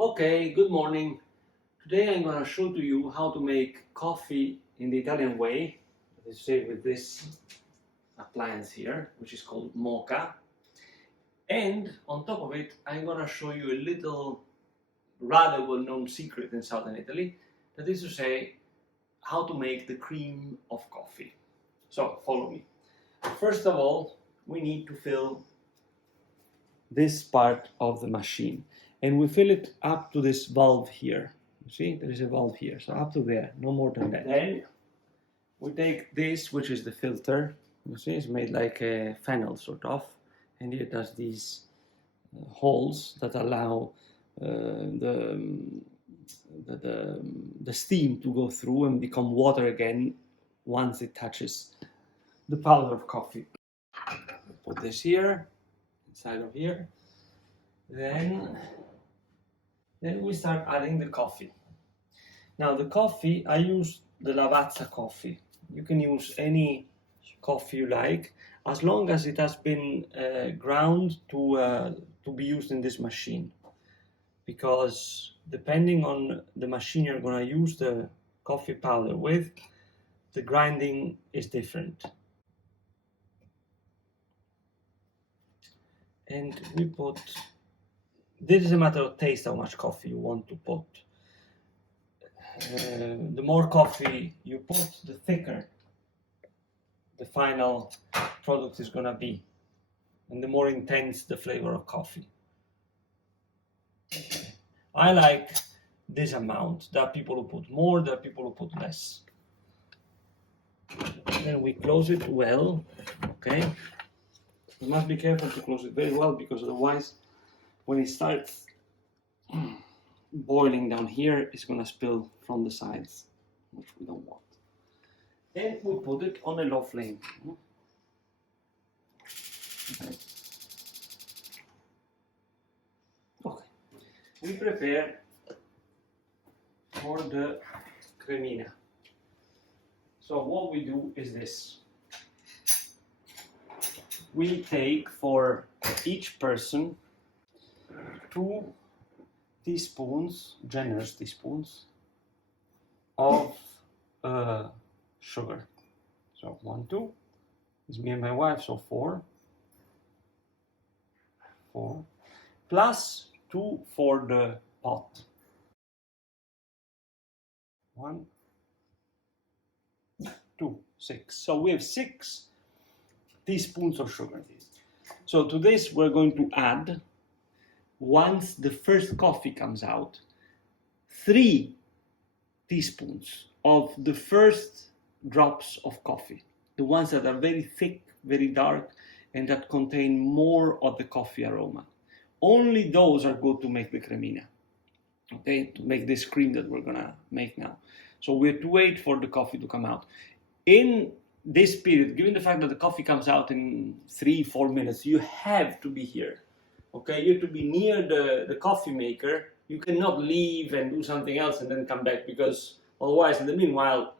Okay, good morning. Today I'm going to show to you how to make coffee in the Italian way, let's say with this appliance here, which is called Moka. And on top of it, I'm going to show you a little rather well-known secret in southern Italy, that is to say, how to make the cream of coffee. So follow me. First of all, we need to fill this part of the machine, and we fill it up to this valve here. You see, there is a valve here, so up to there, no more than that. Then we take this, which is the filter. You see, it's made like a funnel sort of, and it does these holes that allow the steam to go through and become water again once it touches the powder of coffee. Put this here, inside of here. Then we start adding the coffee. Now the coffee, I use the Lavazza coffee. You can use any coffee you like, as long as it has been ground to be used in this machine. Because depending on the machine you're going to use the coffee powder with, the grinding is different. And we put, this is a matter of taste, how much coffee you want to put. The more coffee you put, the thicker the final product is going to be, and the more intense the flavor of coffee. I like this amount. There are people who put more, there are people who put less. Then we close it well, okay? You must be careful to close it very well, because otherwise, when it starts boiling down here, it's going to spill from the sides, which we don't want. Then we put it on a low flame. Okay. We prepare for the Cremina. So what we do is this. We take for each person 2 teaspoons, generous teaspoons, of sugar. So 1, 2, it's me and my wife, so 4, plus 2 for the pot. 1, 2, 6. So we have 6 teaspoons of sugar. So to this we're going to add, once the first coffee comes out, 3 teaspoons of the first drops of coffee, the ones that are very thick, very dark, and that contain more of the coffee aroma. Only those are good to make the Cremina, okay, to make this cream that we're gonna make now. So we have to wait for the coffee to come out. In this period, given the fact that the coffee comes out in 3-4 minutes, you have to be here, okay? You have to be near the coffee maker. You cannot leave and do something else and then come back, because otherwise, in the meanwhile,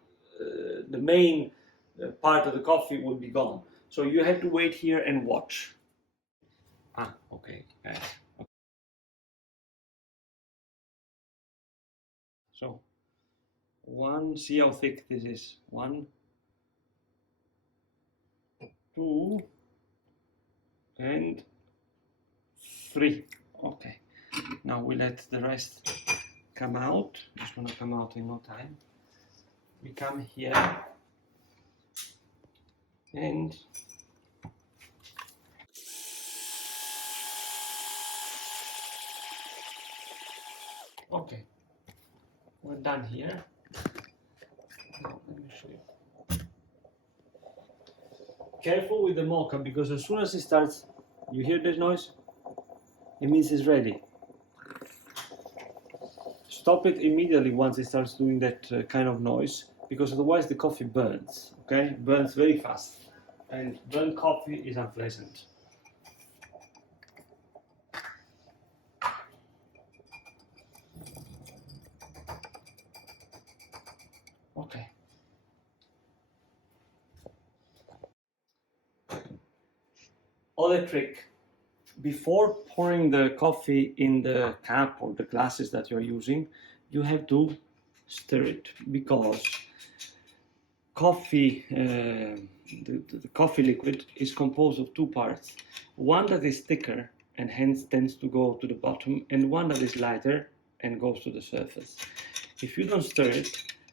the main part of the coffee will be gone. So you have to wait here and watch. Okay, guys. Okay. So, 1, see how thick this is. 1, 2, and 3. Okay. Now we let the rest come out. It's gonna come out in no time. We come here and okay, we're done here. Now, let me show you. Careful with the Moka, because as soon as it starts, you hear this noise, it means it's ready. Stop it immediately once it starts doing that kind of noise, because otherwise the coffee burns, okay? It burns very fast, and burnt coffee is unpleasant. Okay. Other trick, before pouring the coffee in the cup or the glasses that you're using, you have to stir it, because coffee, the coffee liquid is composed of two parts. One that is thicker and hence tends to go to the bottom, and one that is lighter and goes to the surface. If you don't stir it,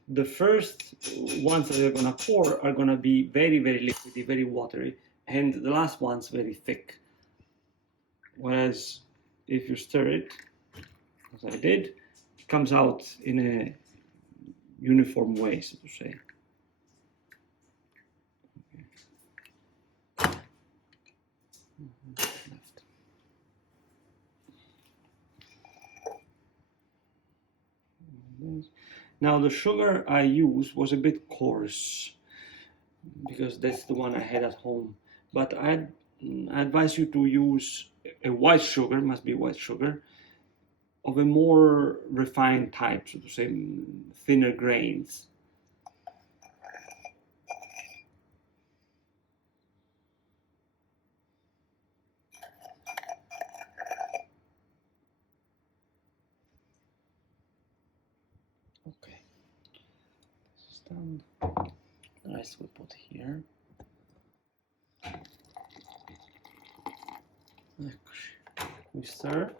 the first ones that you're gonna pour are gonna be very, very liquidy, very watery, and the last ones very thick. Whereas if you stir it, as I did, it comes out in a uniform way, so to say. Now the sugar I used was a bit coarse, because that's the one I had at home, but I advise you to use a white sugar, must be white sugar, of a more refined type, so to say, thinner grains. Okay, this is done. The rest we put here. We stir.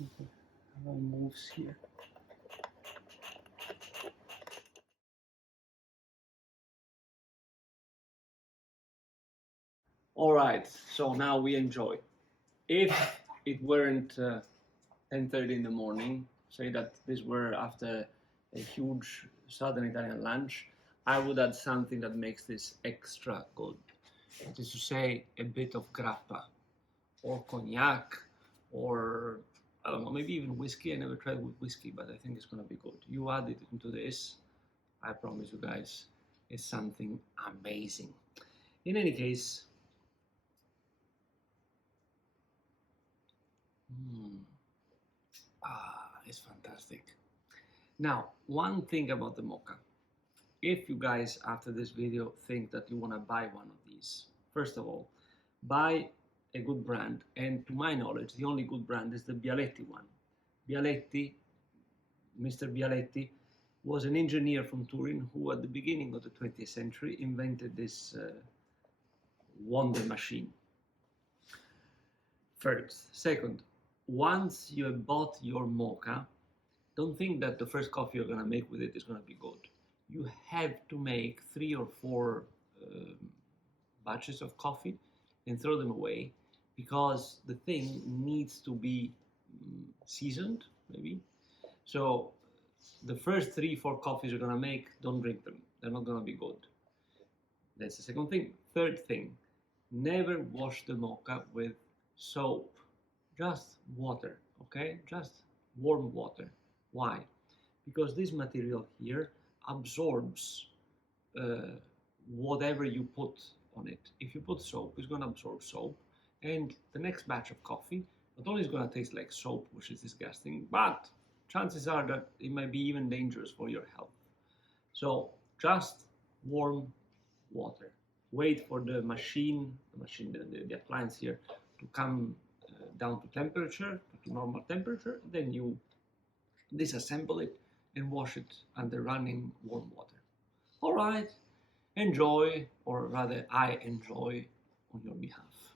Okay. Moves here. All right, so now we enjoy. If it weren't 10:30 in the morning, say that this were after a huge southern Italian lunch, I would add something that makes this extra good. That is to say, a bit of grappa, or cognac, or I don't know, maybe even whiskey. I never tried with whiskey, but I think it's gonna be good. You add it into this, I promise you guys, it's something amazing. In any case, it's fantastic. Now, one thing about the Moka. If you guys, after this video, think that you want to buy one of these, first of all, buy a good brand. And to my knowledge, the only good brand is the Bialetti one. Bialetti, Mr. Bialetti, was an engineer from Turin who, at the beginning of the 20th century, invented this wonder machine. First. Second, once you have bought your Moka, don't think that the first coffee you're going to make with it is going to be good. You have to make 3 or 4 batches of coffee and throw them away, because the thing needs to be seasoned, maybe. So the first 3, 4 coffees you're going to make, don't drink them. They're not going to be good. That's the second thing. Third thing, never wash the Moka with soap. Just water, okay? Just warm water. Why? Because this material here absorbs whatever you put on it. If you put soap, it's going to absorb soap, and the next batch of coffee not only is going to taste like soap, which is disgusting, but chances are that it might be even dangerous for your health. So just warm water. Wait for the the appliance here to come down to temperature, to normal temperature. Then you disassemble it and wash it under running warm water. All right, enjoy, or rather I enjoy on your behalf.